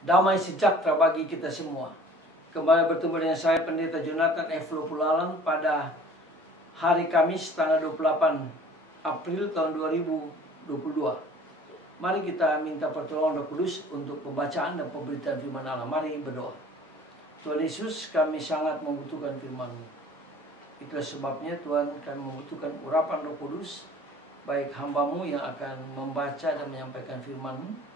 Damai sejahtera bagi kita semua. Kembali bertemu dengan saya Pendeta Jonathan F. Lopulalan pada hari Kamis tanggal 28 April tahun 2022. Mari kita minta pertolongan Roh Kudus untuk pembacaan dan pemberitaan firman Allah. Mari berdoa. Tuhan Yesus, kami sangat membutuhkan firman-Mu. Itulah sebabnya Tuhan, kami membutuhkan urapan Roh Kudus, baik hamba-Mu yang akan membaca dan menyampaikan firman-Mu,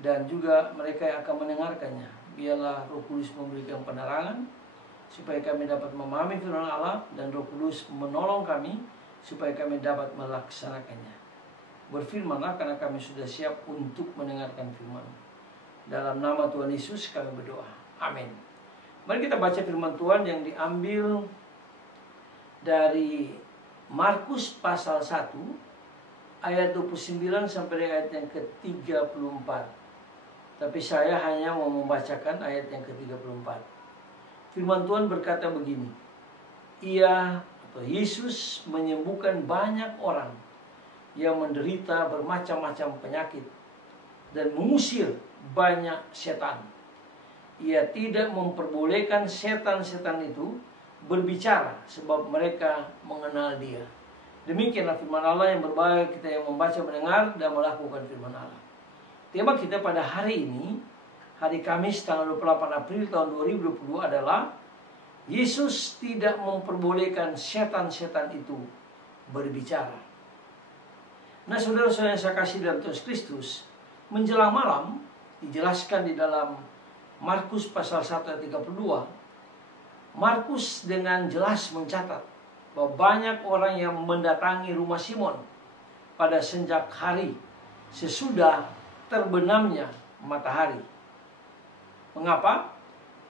dan juga mereka yang akan mendengarkannya. Biarlah Roh Kudus memberikan penerangan supaya kami dapat memahami firman Allah, dan Roh Kudus menolong kami supaya kami dapat melaksanakannya. Berfirmanlah karena kami sudah siap untuk mendengarkan firman. Dalam nama Tuhan Yesus kami berdoa. Amin. Mari kita baca firman Tuhan yang diambil dari Markus pasal 1 ayat 29 sampai ayat yang ke-34. Tapi saya hanya mau membacakan ayat yang ke-34. Firman Tuhan berkata begini. Yesus menyembuhkan banyak orang yang menderita bermacam-macam penyakit dan mengusir banyak setan. Ia tidak memperbolehkan setan-setan itu berbicara sebab mereka mengenal Dia. Demikianlah firman Allah yang berbahaya kita yang membaca, mendengar, dan melakukan firman Allah. Tema kita pada hari ini, hari Kamis tanggal 28 April tahun 2022 adalah Yesus tidak memperbolehkan setan-setan itu berbicara. Nah, saudara-saudara yang saya kasih dalam Tuhan Kristus, menjelang malam dijelaskan di dalam Markus pasal 1 ayat 32. Markus dengan jelas mencatat bahwa banyak orang yang mendatangi rumah Simon pada senjak hari sesudah terbenamnya matahari. Mengapa?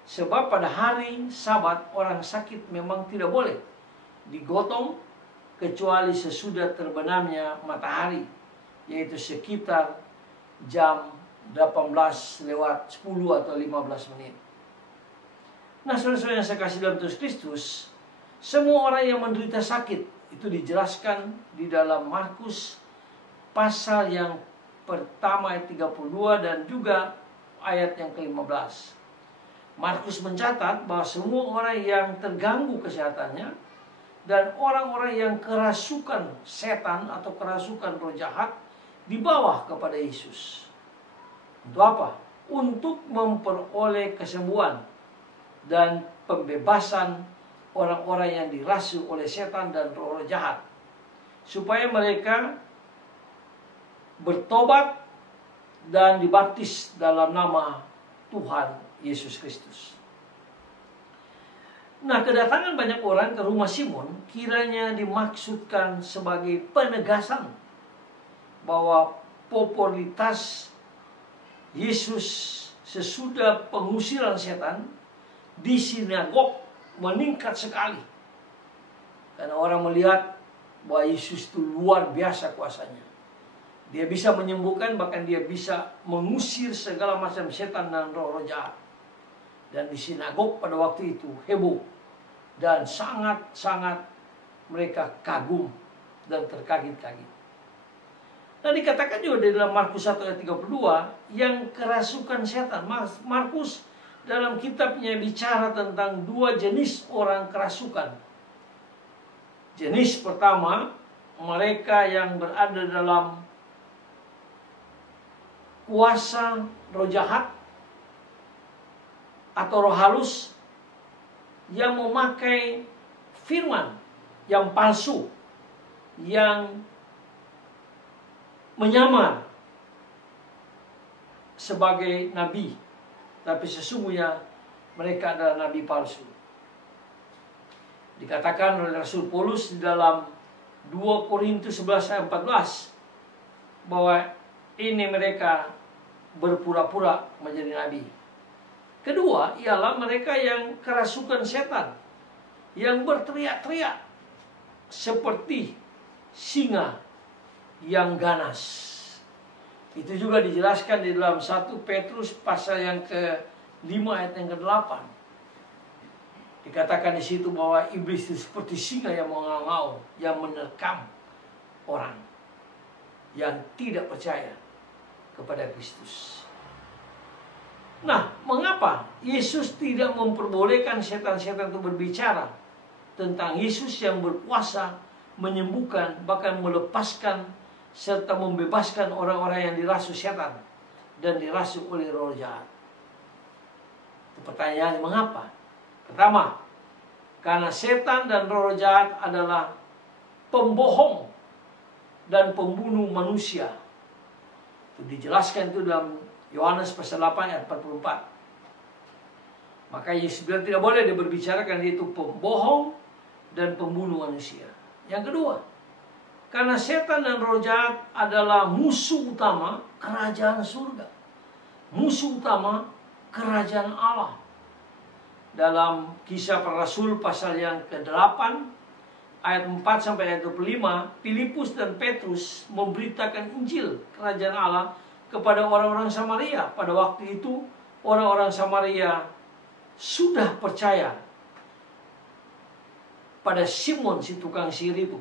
Sebab pada hari Sabat orang sakit memang tidak boleh digotong kecuali sesudah terbenamnya matahari, yaitu sekitar jam 18 lewat 10 atau 15 menit. Nah, saudara-saudara yang saya kasih dalam Tuhan Kristus, semua orang yang menderita sakit itu dijelaskan di dalam Markus pasal yang pertama ayat 32 dan juga ayat yang ke-15. Markus mencatat bahwa semua orang yang terganggu kesehatannya dan orang-orang yang kerasukan setan atau kerasukan roh jahat dibawa kepada Yesus. Untuk apa? Untuk memperoleh kesembuhan dan pembebasan orang-orang yang dirasuki oleh setan dan roh jahat, supaya mereka bertobat dan dibaptis dalam nama Tuhan Yesus Kristus. Nah, kedatangan banyak orang ke rumah Simon kiranya dimaksudkan sebagai penegasan bahwa popularitas Yesus sesudah pengusiran setan di sinagog meningkat sekali. Karena orang melihat bahwa Yesus itu luar biasa kuasanya. Dia bisa menyembuhkan, bahkan dia bisa mengusir segala macam setan dan roh-roh jahat. Dan di sinagog pada waktu itu heboh. Dan sangat-sangat mereka kagum dan terkagit-kagit. Nah, dikatakan juga di dalam Markus 1 ayat 32 yang kerasukan setan. Markus dalam kitabnya bicara tentang dua jenis orang kerasukan. Jenis pertama, mereka yang berada dalam kuasa roh jahat atau roh halus yang memakai firman yang palsu, yang menyamar sebagai nabi, tapi sesungguhnya mereka adalah nabi palsu. Dikatakan oleh Rasul Paulus di dalam 2 Korintus 11 ayat 14 bahwa ini mereka berpura-pura menjadi nabi. Kedua ialah mereka yang kerasukan setan, yang berteriak-teriak seperti singa yang ganas. Itu juga dijelaskan di dalam 1 Petrus pasal yang ke-5 ayat yang ke-8. Dikatakan di situ bahwa iblis itu seperti singa yang mengaum-ngaum, yang menerkam orang yang tidak percaya kepada Kristus. Nah, mengapa Yesus tidak memperbolehkan setan-setan itu berbicara tentang Yesus yang berkuasa menyembuhkan, bahkan melepaskan serta membebaskan orang-orang yang dirasuki setan dan dirasuki oleh roh jahat? Itu pertanyaan, mengapa? Pertama, karena setan dan roh jahat adalah pembohong dan pembunuh manusia. Itu dijelaskan itu dalam Yohanes pasal 8 ayat 44. Maka Yesus bilang tidak boleh dia berbicara karena dia itu pembohong dan pembunuh manusia. Yang kedua, karena setan dan roh jahat adalah musuh utama kerajaan surga. Musuh utama kerajaan Allah. Dalam Kisah Para Rasul pasal yang ke-8 ayat 4 sampai ayat 25, Filipus dan Petrus memberitakan Injil kerajaan Allah kepada orang-orang Samaria. Pada waktu itu orang-orang Samaria sudah percaya pada Simon si tukang sihir itu.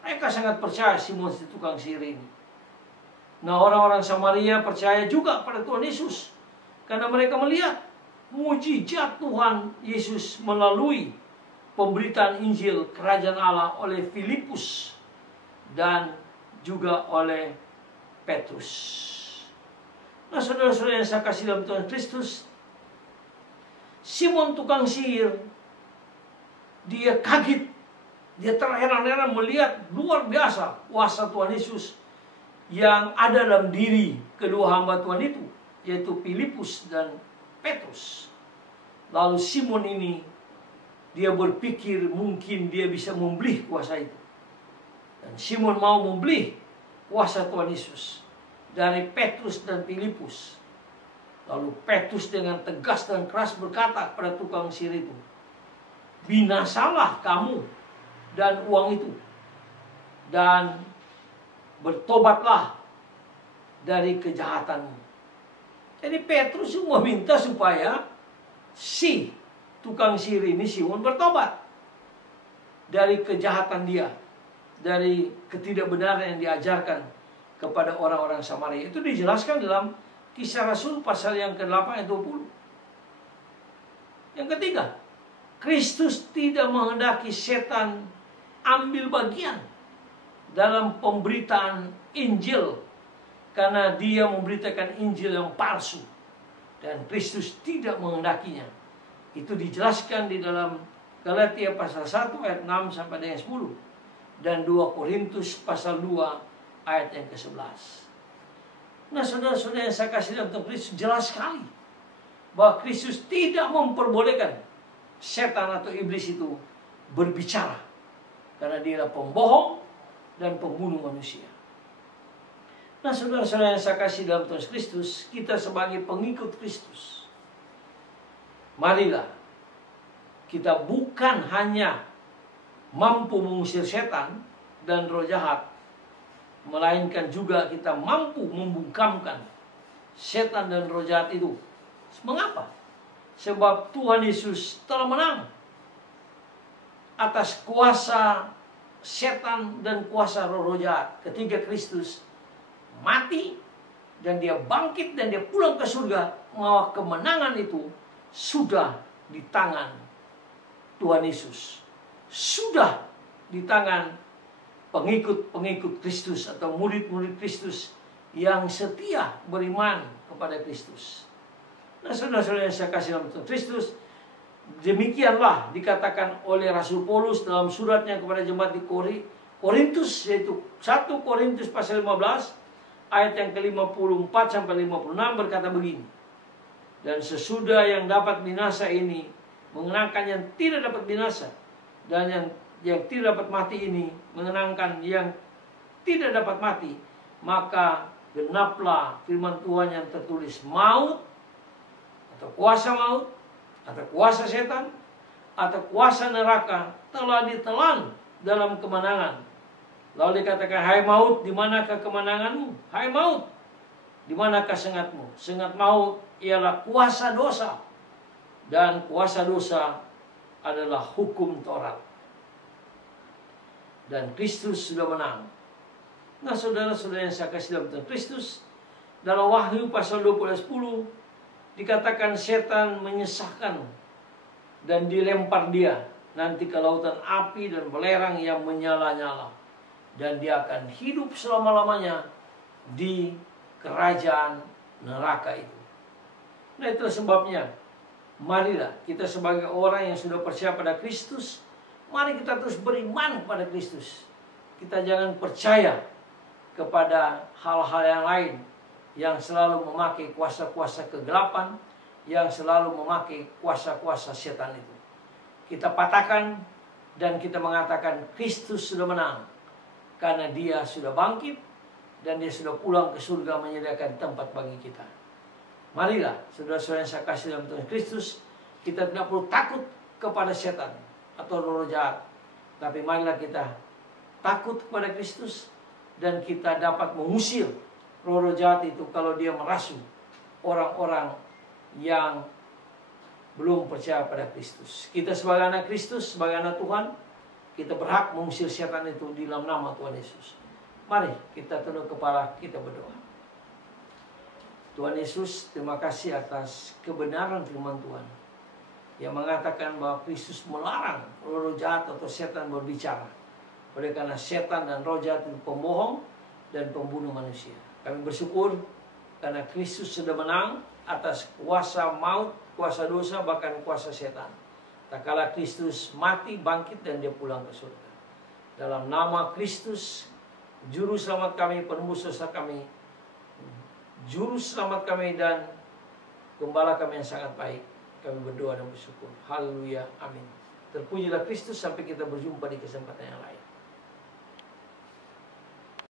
Mereka sangat percaya Simon si tukang sihir ini. Nah, orang-orang Samaria percaya juga pada Tuhan Yesus karena mereka melihat mujizat Tuhan Yesus melalui pemberitaan Injil kerajaan Allah oleh Filipus dan juga oleh Petrus. Nah, saudara-saudara yang saya kasih dalam Tuhan Kristus, Simon tukang sihir, dia kaget, dia terheran-heran melihat luar biasa kuasa Tuhan Yesus yang ada dalam diri kedua hamba Tuhan itu, yaitu Filipus dan Petrus. Lalu Simon ini, dia berpikir mungkin dia bisa membeli kuasa itu. Dan Simon mau membeli kuasa Tuhan Yesus dari Petrus dan Filipus. Lalu Petrus dengan tegas dan keras berkata pada tukang sihir itu, "Binasalah kamu dan uang itu, dan bertobatlah dari kejahatanmu." Jadi Petrus semua minta supaya si tukang sihir ini, Simon, bertobat dari kejahatan dia, dari ketidakbenaran yang diajarkan kepada orang-orang Samaria. Itu dijelaskan dalam Kisah Rasul pasal yang ke-8 ayat 20. Yang ketiga, Kristus tidak menghendaki setan ambil bagian dalam pemberitaan Injil karena dia memberitakan Injil yang palsu, dan Kristus tidak menghendakinya. Itu dijelaskan di dalam Galatia pasal 1 ayat 6 sampai dengan 10 dan 2 Korintus pasal 2 ayat yang ke-11. Nah, saudara-saudara yang saya kasih dalam Tuhan Kristus, jelas sekali bahwa Kristus tidak memperbolehkan setan atau iblis itu berbicara karena dia adalah pembohong dan pembunuh manusia. Nah, saudara-saudara yang saya kasih dalam Tuhan Kristus, kita sebagai pengikut Kristus, marilah kita bukan hanya mampu mengusir setan dan roh jahat, melainkan juga kita mampu membungkamkan setan dan roh jahat itu. Mengapa? Sebab Tuhan Yesus telah menang atas kuasa setan dan kuasa roh jahat ketika Kristus mati dan dia bangkit dan dia pulang ke surga. Bahwa kemenangan itu sudah di tangan Tuhan Yesus, sudah di tangan pengikut-pengikut Kristus atau murid-murid Kristus yang setia beriman kepada Kristus. Nah, saudara-saudara yang saya kasih dalam Tuhan Kristus, demikianlah dikatakan oleh Rasul Paulus dalam suratnya kepada jemaat di Korintus, yaitu 1 Korintus pasal 15 ayat yang ke-54 sampai 56 berkata begini, "Dan sesudah yang dapat binasa ini mengenangkan yang tidak dapat binasa, dan yang tidak dapat mati ini mengenangkan yang tidak dapat mati, maka genaplah firman Tuhan yang tertulis, maut atau kuasa setan atau kuasa neraka telah ditelan dalam kemenangan." Lalu dikatakan, "Hai maut, di manakah kemenanganmu? Hai maut, di manakah sengatmu?" Sengat maut ialah kuasa dosa, dan kuasa dosa adalah hukum Taurat. Dan Kristus sudah menang. Nah, saudara-saudara yang saya kasih dalam Tuhan Kristus, dalam Wahyu pasal 20 ayat 10, Dikatakan setan menyesahkan dan dilempar dia nanti ke lautan api dan belerang yang menyala-nyala. Dan dia akan hidup selama-lamanya di kerajaan neraka itu. Nah, itulah sebabnya marilah kita sebagai orang yang sudah percaya pada Kristus, mari kita terus beriman pada Kristus. Kita jangan percaya kepada hal-hal yang lain yang selalu memakai kuasa-kuasa kegelapan, yang selalu memakai kuasa-kuasa setan itu. Kita patahkan dan kita mengatakan Kristus sudah menang, karena dia sudah bangkit dan dia sudah pulang ke surga menyediakan tempat bagi kita. Marilah saudara-saudara yang saya kasih dalam Tuhan Kristus, kita tidak perlu takut kepada setan atau roh jahat, tapi marilah kita takut kepada Kristus dan kita dapat mengusir roh jahat itu kalau dia merasuk orang-orang yang belum percaya pada Kristus. Kita sebagai anak Kristus, sebagai anak Tuhan, kita berhak mengusir setan itu di dalam nama Tuhan Yesus. Mari kita tunduk kepala, kita berdoa. Tuhan Yesus, terima kasih atas kebenaran firman Tuhan yang mengatakan bahwa Kristus melarang roh jahat atau setan berbicara. Oleh karena setan dan roh jahat itu pembohong dan pembunuh manusia. Kami bersyukur karena Kristus sudah menang atas kuasa maut, kuasa dosa, bahkan kuasa setan. Tak kala Kristus mati, bangkit, dan dia pulang ke surga. Dalam nama Kristus, Juru Selamat kami, penembus dosa kami, Juru Selamat kami, dan Gembala kami yang sangat baik, kami berdoa dan bersyukur. Haleluya, amin. Terpujilah Kristus, sampai kita berjumpa di kesempatan yang lain.